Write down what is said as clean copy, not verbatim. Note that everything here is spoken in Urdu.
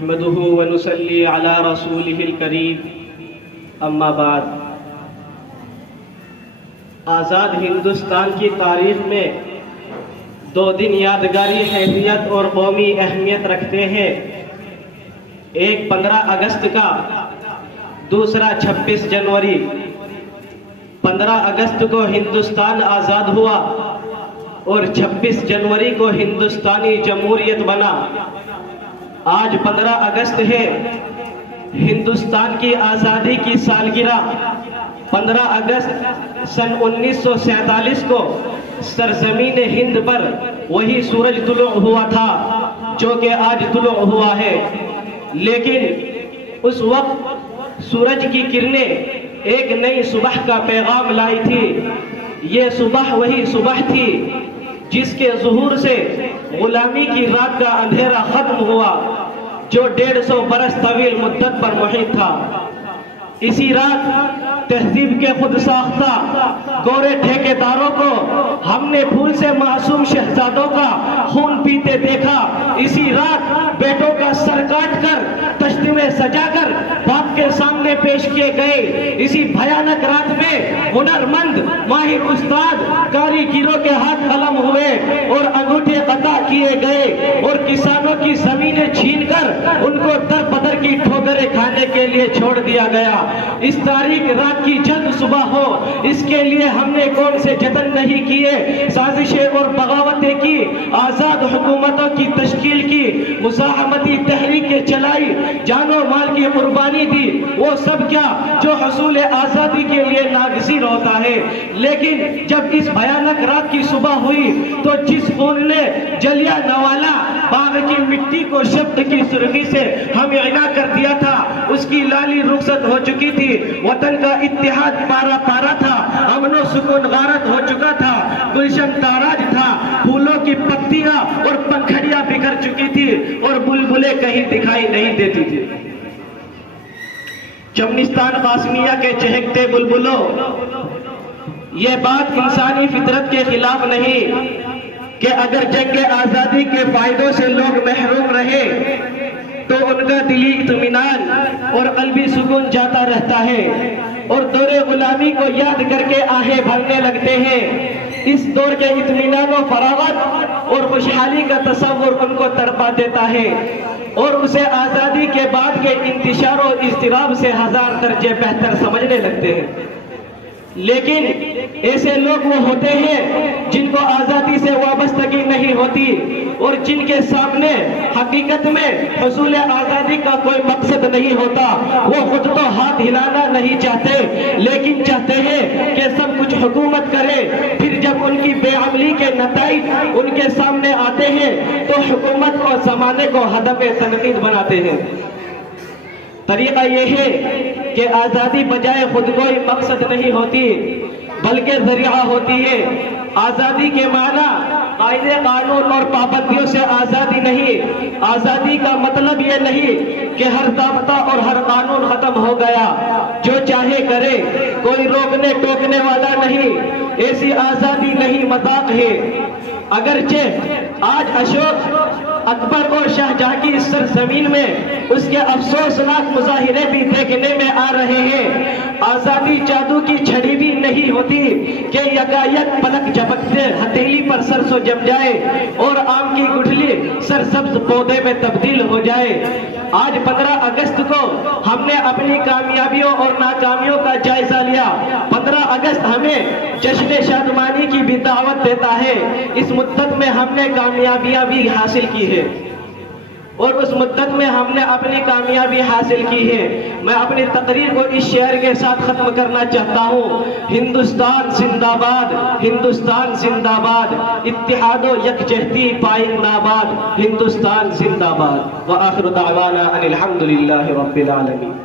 نحمده ونصلي على رسوله الكريم اما بعد۔ آزاد ہندوستان کی تاریخ میں دو دن یادگاری حیثیت اور قومی اہمیت رکھتے ہیں، ایک 15 اگست کا، دوسرا 26 جنوری۔ 15 اگست کو ہندوستان آزاد ہوا اور 26 جنوری کو ہندوستانی جمہوریت بنا۔ آج 15 اگست ہے، ہندوستان کی آزادی کی سالگرہ۔ 15 اگست سن 1947 کو سرزمین ہند پر وہی سورج طلوع ہوا تھا جو کہ آج طلوع ہوا ہے، لیکن اس وقت سورج کی کرنیں ایک نئی صبح کا پیغام لائی تھی۔ یہ صبح وہی صبح تھی جس کے ظہور سے غلامی کی رات کا اندھیرا ختم ہوا جو 150 برس طویل مدت پر محیط تھا۔ اسی رات تہذیب کے خود ساختہ گورے ٹھیکیداروں کو ہم نے پھول سے معصوم شہزادوں کا خون پیتے دیکھا۔ اسی رات بیٹوں کا سر کاٹ کر تشتی میں سجا کر باپ کے سامنے پیش کیے گئے۔ اسی بھیانک رات میں ہنرمند ماہر استاد کاریگروں کے ہاتھ قلم ہوئے اور انگوٹھے قطع کیے گئے اور کسانوں کی زمینیں چھین کر ان کو در بدر کی ٹھوکریں کھانے کے لیے چھوڑ دیا گیا۔ اس تاریخ رات کی جلد صبح ہو، اس کے لیے ہم نے کون سے جتن نہیں کیے، سازشیں اور بغاوتیں کی، آزاد حکومتوں کی تشکیل کی، مزاحمتی تحریکیں چلائی، جان و مال کی قربانی دی، وہ سب کیا جو حصول آزادی کے لیے ناگزیر ہوتا ہے۔ لیکن جب اس بھیانک رات کی صبح ہوئی تو جس خون نے جلیا نوالا باغ کی مٹی کو شبق کی سرخی سے ہم عنا کر دیا تھا، اس کی لالی رخصت ہو چکی تھی، وطن کا اتحاد پارا پارا تھا، امن و سکون غارت ہو چکا تھا، گلشن تاراج تھا، پھولوں کی پتیاں اور پنکھڑیاں بکھر چکی تھی اور بلبلیں کہیں دکھائی نہیں دیتی تھی۔ چمنستان قاسمیہ کے چہکتے بلبلوں، یہ بات انسانی فطرت کے خلاف نہیں کہ اگر جنگ آزادی کے فائدوں سے لوگ محروم رہے تو ان کا دلی اطمینان اور قلبی سکون جاتا رہتا ہے اور دور غلامی کو یاد کر کے آہیں بھرنے لگتے ہیں۔ اس دور کے اطمینان و فراغت اور خوشحالی کا تصور ان کو تڑپا دیتا ہے اور اسے آزادی کے بعد کے انتشار و اضطراب سے 1000 درجے بہتر سمجھنے لگتے ہیں۔ لیکن ایسے لوگ وہ ہوتے ہیں جن کو آزادی سے وابستگی نہیں ہوتی اور جن کے سامنے حقیقت میں حصول آزادی کا کوئی مقصد نہیں ہوتا۔ وہ خود تو ہاتھ ہلانا نہیں چاہتے لیکن چاہتے ہیں کہ سب کچھ حکومت کرے، پھر جب ان کی بے عملی کے نتائج ان کے سامنے آتے ہیں تو حکومت اور زمانے کو ہدف تنقید بناتے ہیں۔ طریقہ یہ ہے کہ آزادی بجائے خود کوئی مقصد نہیں ہوتی بلکہ ذریعہ ہوتی ہے۔ آزادی کے معنی قاعدے قانون اور پابندیوں سے آزادی نہیں۔ آزادی کا مطلب یہ نہیں کہ ہر ضابطہ اور ہر قانون ختم ہو گیا، جو چاہے کرے، کوئی روکنے ٹوکنے والا نہیں۔ ایسی آزادی نہیں، مذاق ہے۔ اگرچہ آج اشوک، اکبر اور شاہ جہاں کی اس سرزمین میں اس کے افسوسناک مظاہرے بھی دیکھنے میں آ رہے ہیں۔ آزادی جادو کی چھڑی بھی نہیں ہوتی کہ یکایک پلک جھپکتے ہتھیلی پر سرسوں جم جائے اور آم کی گٹھلی سرسبز پودے میں تبدیل ہو جائے۔ آج 15 اگست کو ہم نے اپنی کامیابیوں اور ناکامیوں کا جائزہ لیا۔ 15 اگست ہمیں جشن شادمانی کی بھی دعوت دیتا ہے۔ اس مدت میں ہم نے کامیابیاں بھی حاصل کی ہے اور اس مدت میں ہم نے اپنی کامیابی حاصل کی ہے۔ میں اپنی تقریر کو اس شعر کے ساتھ ختم کرنا چاہتا ہوں: ہندوستان زندہ باد، ہندوستان زندہ باد، اتحاد و یکجہتی پائندہ باد، ہندوستان زندہ باد۔ وآخر دعوانا ان الحمدللہ رب العالمین۔